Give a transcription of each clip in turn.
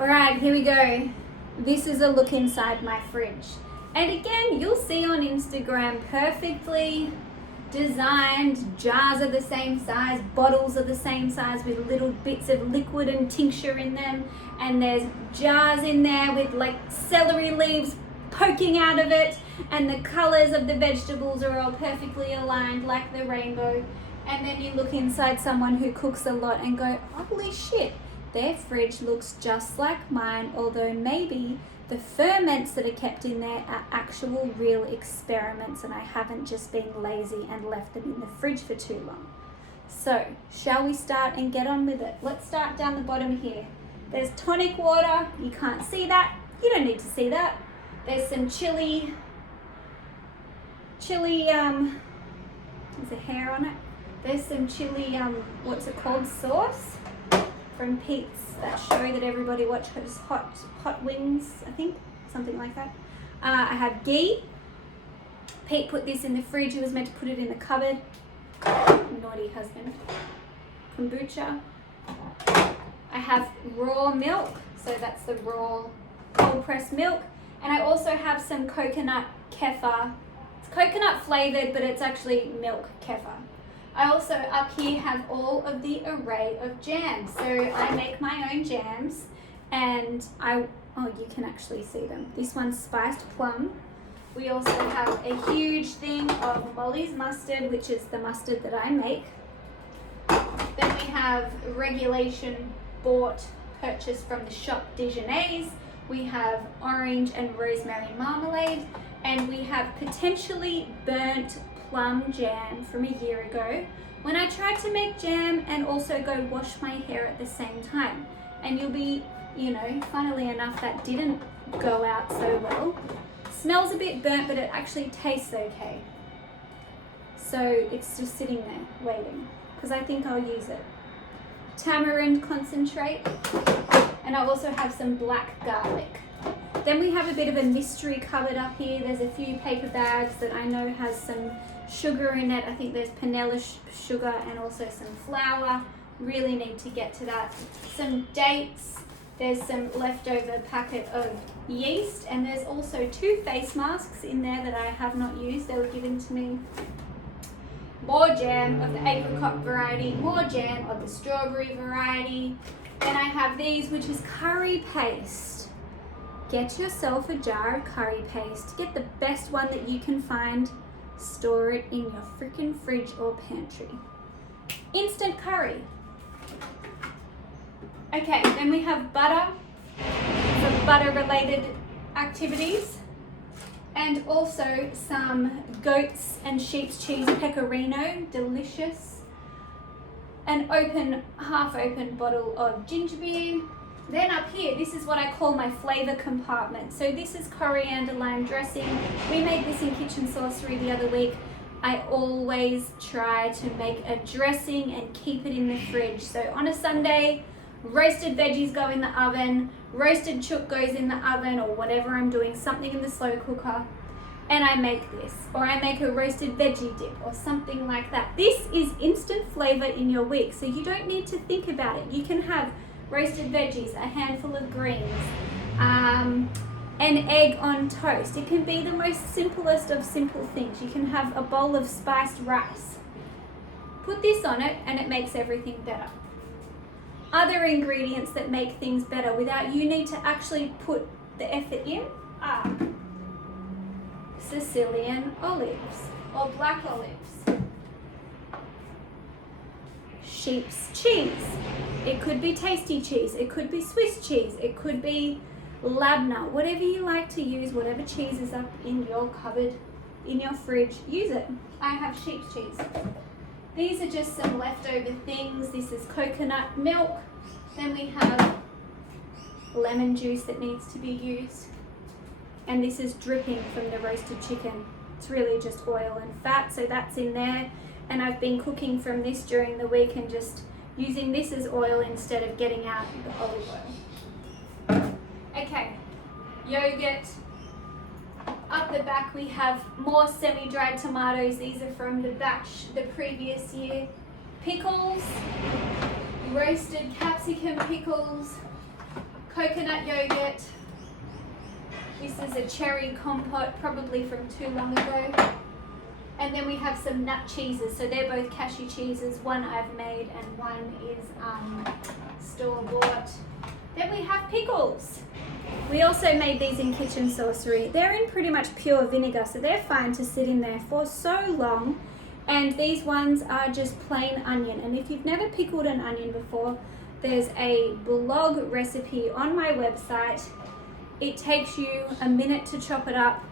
Alright, here we go. This is a look inside my fridge. And again, you'll see on Instagram perfectly designed jars are the same size, bottles are the same size with little bits of liquid and tincture in them. And there's jars in there with like celery leaves poking out of it. And the colors of the vegetables are all perfectly aligned like the rainbow. And then you look inside someone who cooks a lot and go, holy shit, their fridge looks just like mine, although maybe the ferments that are kept in there are actual real experiments and I haven't just been lazy and left them in the fridge for too long. So, shall we start and get on with it? Let's start down the bottom here. There's tonic water. You can't see that. You don't need to see that. There's some chili, there's a hair on it. There's some chili, what's it called, sauce from Pete's, that show that everybody watches, Hot Wings, I think, something like that. I have ghee. Pete put this in the fridge. He was meant to put it in the cupboard. Naughty husband. Kombucha. I have raw milk, so that's the raw cold pressed milk. And I also have some coconut kefir. It's coconut flavored, but it's actually milk kefir. I also up here have all of the array of jams. So I make my own jams and you can actually see them. This one's spiced plum. We also have a huge thing of Molly's mustard, which is the mustard that I make. Then we have regulation purchased from the shop Dijonnaise. We have orange and rosemary marmalade, and we have potentially burnt plum jam from a year ago when I tried to make jam and also go wash my hair at the same time. And you'll be, funnily enough, that didn't go out so well. Smells a bit burnt, but it actually tastes okay. So it's just sitting there waiting because I think I'll use it. Tamarind concentrate, and I also have some black garlic. Then we have a bit of a mystery cupboard up here. There's a few paper bags that I know has some sugar in it. I think there's panela sugar and also some flour. Really need to get to that. Some dates. There's some leftover packet of yeast, and there's also 2 face masks in there that I have not used. They were given to me. More jam of the apricot variety, more jam of the strawberry variety. Then I have these, which is curry paste. Get yourself a jar of curry paste. Get the best one that you can find. Store it in your freaking fridge or pantry. Instant curry. Okay, then we have butter for butter related activities. And also some goat's and sheep's cheese pecorino, delicious. An half open bottle of ginger beer. Then up here, this is what I call my flavor compartment. So this is coriander lime dressing. We made this in Kitchen Sorcery the other week. I always try to make a dressing and keep it in the fridge. So on a Sunday, roasted veggies go in the oven, roasted chook goes in the oven, or whatever I'm doing, something in the slow cooker, and I make this. Or I make a roasted veggie dip or something like that. This is instant flavor in your week, so you don't need to think about it. You can have roasted veggies, a handful of greens, an egg on toast. It can be the most simplest of simple things. You can have a bowl of spiced rice. Put this on it and it makes everything better. Other ingredients that make things better without you need to actually put the effort in are Sicilian olives or black olives. Sheep's cheese. It could be tasty cheese. It could be Swiss cheese. It could be labna. Whatever you like to use, whatever cheese is up in your cupboard, in your fridge, use it. I have sheep's cheese. These are just some leftover things. This is coconut milk. Then we have lemon juice that needs to be used. And this is dripping from the roasted chicken. It's really just oil and fat, so that's in there. And I've been cooking from this during the week and just using this as oil instead of getting out the olive oil. Okay, yogurt. Up the back we have more semi-dried tomatoes. These are from the batch the previous year. Pickles, roasted capsicum pickles, coconut yogurt. This is a cherry compote, probably from too long ago. And then we have some nut cheeses. So they're both cashew cheeses. One I've made and one is store-bought. Then we have pickles. We also made these in Kitchen Sorcery. They're in pretty much pure vinegar, so they're fine to sit in there for so long. And these ones are just plain onion. And if you've never pickled an onion before, there's a blog recipe on my website. It takes you a minute to chop it up,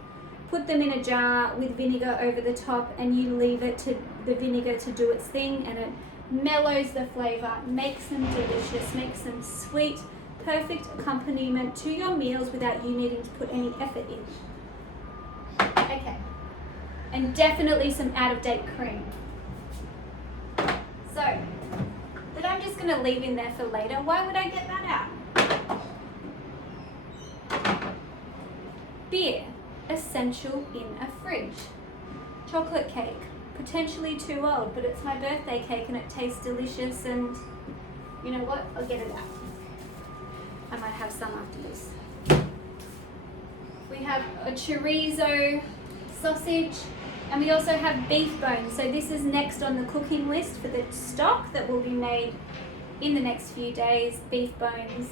put them in a jar with vinegar over the top, and you leave it to the vinegar to do its thing, and it mellows the flavor, makes them delicious, makes them sweet, perfect accompaniment to your meals without you needing to put any effort in. Okay, and definitely some out-of-date cream. So, that I'm just going to leave in there for later. Why would I get that out? Beer, essential in a fridge. Chocolate cake, potentially too old, but it's my birthday cake and it tastes delicious, and you know what? I'll get it out. I might have some after this. We have a chorizo sausage, and we also have beef bones. So this is next on the cooking list for the stock that will be made in the next few days. Beef bones,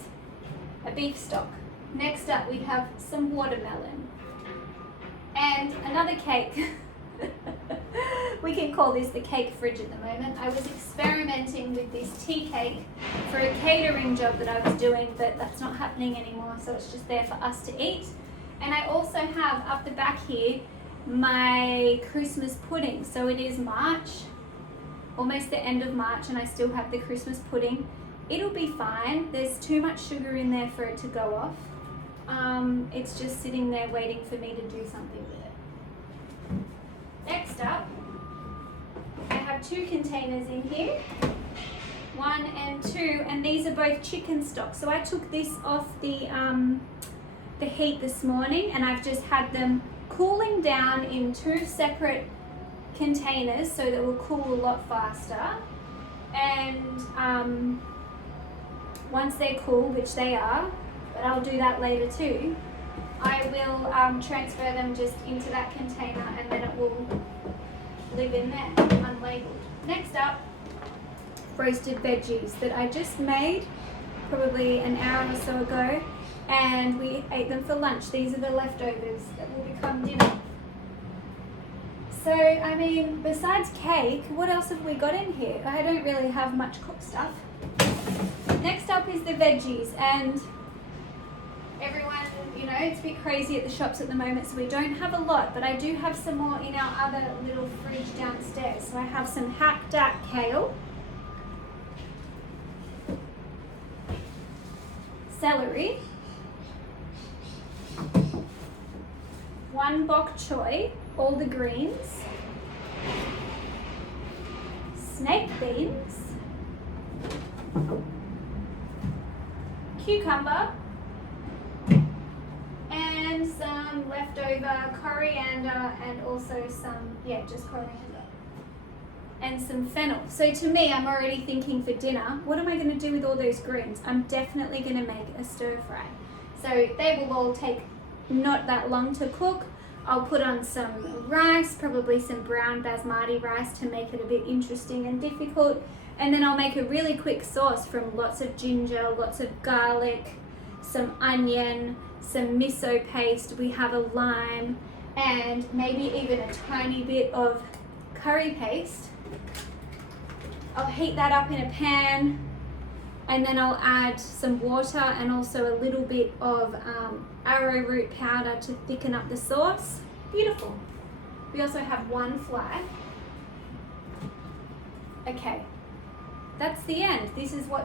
a beef stock. Next up we have some watermelon and another cake. We can call this the cake fridge at the moment. I was experimenting with this tea cake for a catering job that I was doing, but that's not happening anymore, so it's just there for us to eat. And I also have up the back here my Christmas pudding. So it is March, almost the end of March, and I still have the Christmas pudding. It'll be fine. There's too much sugar in there for it to go off. It's just sitting there waiting for me to do something with it. Next up, I have 2 containers in here, 1 and 2, and these are both chicken stock. So I took this off the heat this morning, and I've just had them cooling down in 2 separate containers so that will cool a lot faster. And once they're cool, which they are, but I'll do that later too, I will transfer them just into that container, and then it will live in there, unlabeled. Next up, roasted veggies that I just made probably an hour or so ago, and we ate them for lunch. These are the leftovers that will become dinner. So, I mean, besides cake, what else have we got in here? I don't really have much cooked stuff. Next up is the veggies, and everyone, you know, it's a bit crazy at the shops at the moment, so we don't have a lot, but I do have some more in our other little fridge downstairs. So I have some hacked out kale, celery, 1 bok choy, all the greens, snake beans, cucumber, and some leftover coriander, and also some, just coriander, and some fennel. So to me, I'm already thinking for dinner, what am I going to do with all those greens? I'm definitely going to make a stir fry. So they will all take not that long to cook. I'll put on some rice, probably some brown basmati rice to make it a bit interesting and difficult. And then I'll make a really quick sauce from lots of ginger, lots of garlic, some onion, some miso paste, we have a lime, and maybe even a tiny bit of curry paste. I'll heat that up in a pan, and then I'll add some water and also a little bit of arrowroot powder to thicken up the sauce. Beautiful. We also have 1 fly. Okay, that's the end. This is what